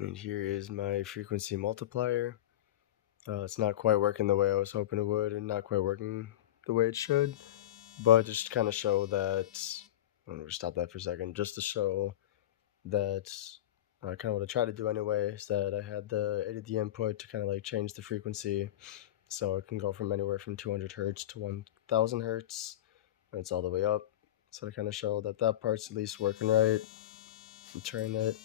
And here is my frequency multiplier. It's not quite working the way I was hoping it would, and not quite working the way it should. But just to kind of show that, I'm going to stop that for a second, just to show that kind of what I tried to do anyway, is that I had the ADD input to kind of like change the frequency. So it can go from anywhere from 200 hertz to 1000 hertz, and it's all the way up. So to kind of show that that part's at least working right, and turn it,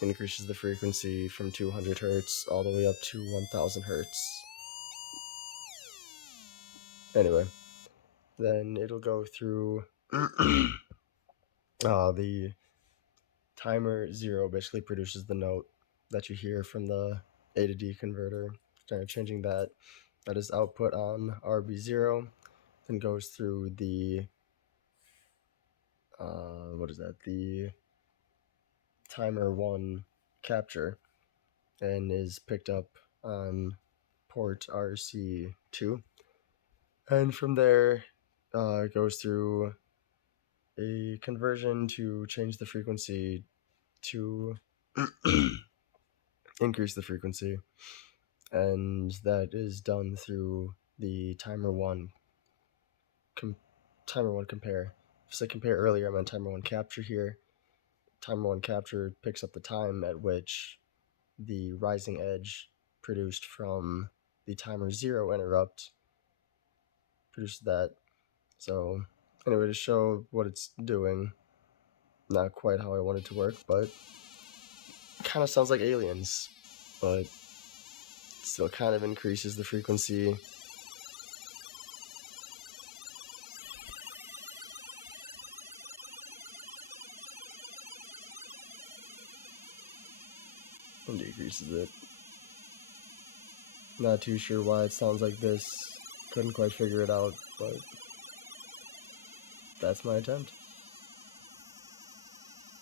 increases the frequency from 200 hertz all the way up to 1000 hertz. Anyway, then it'll go through the timer 0 basically produces the note that you hear from the A to D converter. Kind of changing that. That is output on RB0. Then goes through the what is that? The timer 1 capture, and is picked up on port RC2. And from there, it goes through a conversion to change the frequency to increase the frequency, and that is done through the timer 1 compare. If I compare earlier, I meant timer 1 capture here. Timer 1 capture picks up the time at which the rising edge produced from the timer 0 interrupt produces that. So anyway, to show what it's doing, not quite how I want it to work, but kind of sounds like aliens, but still kind of increases the frequency. And decreases it. Not too sure why it sounds like this. Couldn't quite figure it out, but that's my attempt.